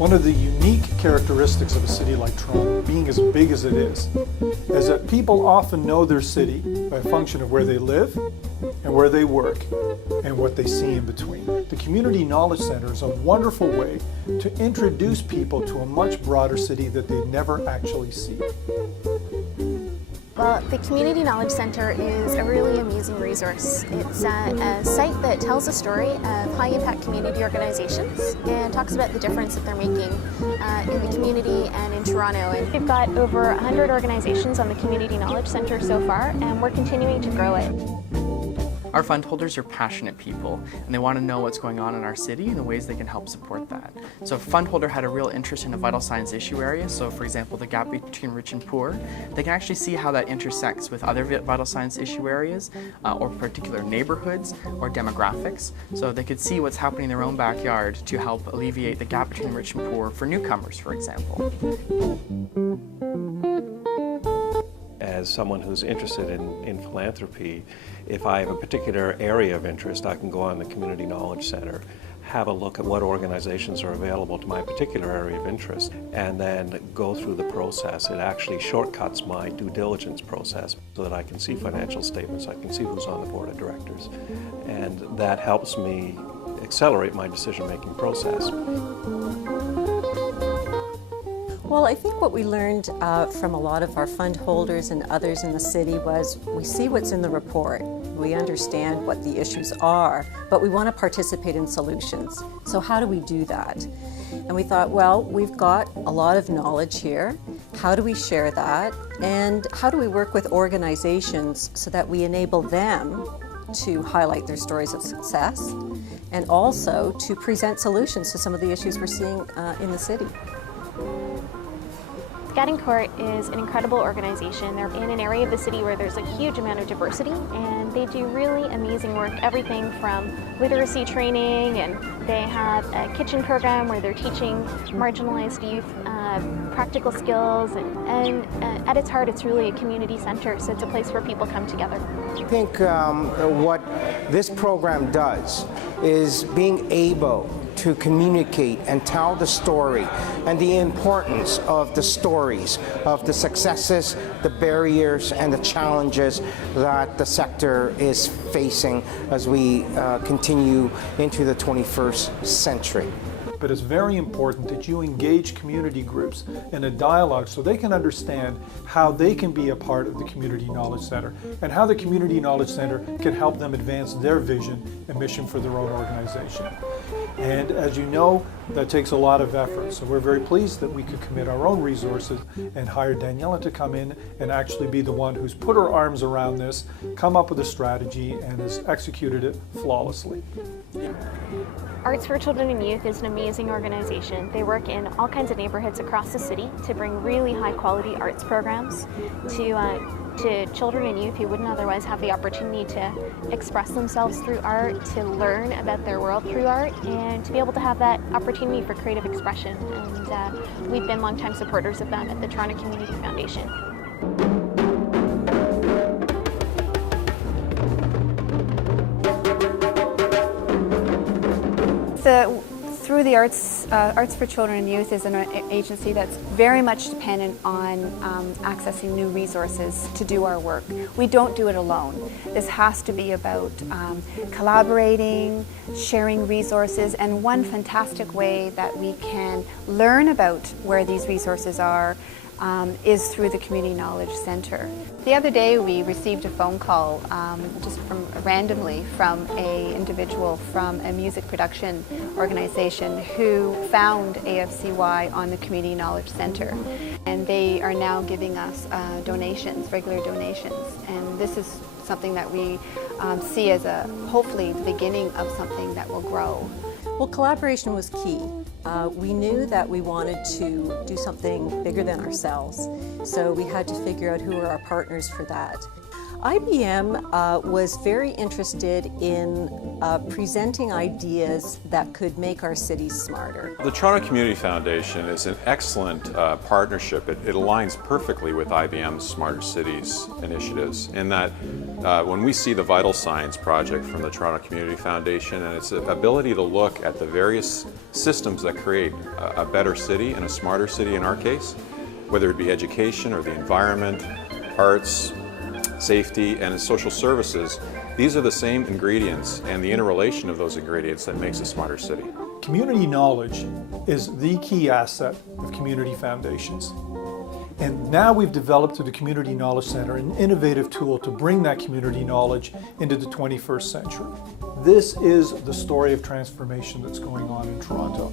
One of the unique characteristics of a city like Toronto, being as big as it is that people often know their city by a function of where they live and where they work and what they see in between. The Community Knowledge Centre is a wonderful way to introduce people to a much broader city that they never actually see. Well, the Community Knowledge Centre is a really amusing resource. It's a site that tells a story of high-impact community organizations and talks about the difference that they're making in the community and in Toronto. And we've got over 100 organizations on the Community Knowledge Centre so far, and we're continuing to grow it. Our fund holders are passionate people, and they want to know what's going on in our city and the ways they can help support that. So if a fund holder had a real interest in a vital signs issue area, so for example the gap between rich and poor, they can actually see how that intersects with other vital signs issue areas or particular neighborhoods or demographics. So they could see what's happening in their own backyard to help alleviate the gap between rich and poor for newcomers, for example. As someone who's interested in philanthropy, if I have a particular area of interest, I can go on the Community Knowledge Centre, have a look at what organizations are available to my particular area of interest, and then go through the process. It actually shortcuts my due diligence process so that I can see financial statements, I can see who's on the board of directors, and that helps me accelerate my decision-making process. Well, I think what we learned from a lot of our fund holders and others in the city was we see what's in the report, we understand what the issues are, but we want to participate in solutions. So how do we do that? And we thought, well, we've got a lot of knowledge here. How do we share that? And how do we work with organizations so that we enable them to highlight their stories of success and also to present solutions to some of the issues we're seeing in the city? Guiding Court is an incredible organization. They're in an area of the city where there's a huge amount of diversity, and they do really amazing work, everything from literacy training, and they have a kitchen program where they're teaching marginalized youth practical skills, and at its heart it's really a community center, so it's a place where people come together. I think what this program does is being able to communicate and tell the story and the importance of the stories, of the successes, the barriers and the challenges that the sector is facing as we continue into the 21st century. But it's very important that you engage community groups in a dialogue so they can understand how they can be a part of the Community Knowledge Centre and how the Community Knowledge Centre can help them advance their vision and mission for their own organization. And as you know, that takes a lot of effort. So we're very pleased that we could commit our own resources and hire Daniela to come in and actually be the one who's put her arms around this, come up with a strategy, and has executed it flawlessly. Arts for Children and Youth is an amazing organization. They work in all kinds of neighborhoods across the city to bring really high quality arts programs to children and youth who wouldn't otherwise have the opportunity to express themselves through art, to learn about their world through art, and to be able to have that opportunity for creative expression. And we've been longtime supporters of them at the Toronto Community Foundation. Through the Arts for Children and Youth is an agency that's very much dependent on accessing new resources to do our work. We don't do it alone. This has to be about collaborating, sharing resources, and one fantastic way that we can learn about where these resources are is through the Community Knowledge Centre. The other day we received a phone call just randomly from an individual from a music production organization who found AFCY on the Community Knowledge Centre, and they are now giving us donations, regular donations, and this is something that we see as hopefully the beginning of something that will grow. Well, collaboration was key. We knew that we wanted to do something bigger than ourselves, so we had to figure out who were our partners for that. IBM was very interested in presenting ideas that could make our cities smarter. The Toronto Community Foundation is an excellent partnership. It aligns perfectly with IBM's Smarter Cities initiatives in that when we see the Vital Signs project from the Toronto Community Foundation and its ability to look at the various systems that create a better city and a smarter city in our case, whether it be education or the environment, arts, safety, and social services, these are the same ingredients and the interrelation of those ingredients that makes a smarter city. Community knowledge is the key asset of community foundations. And now we've developed through the Community Knowledge Center an innovative tool to bring that community knowledge into the 21st century. This is the story of transformation that's going on in Toronto.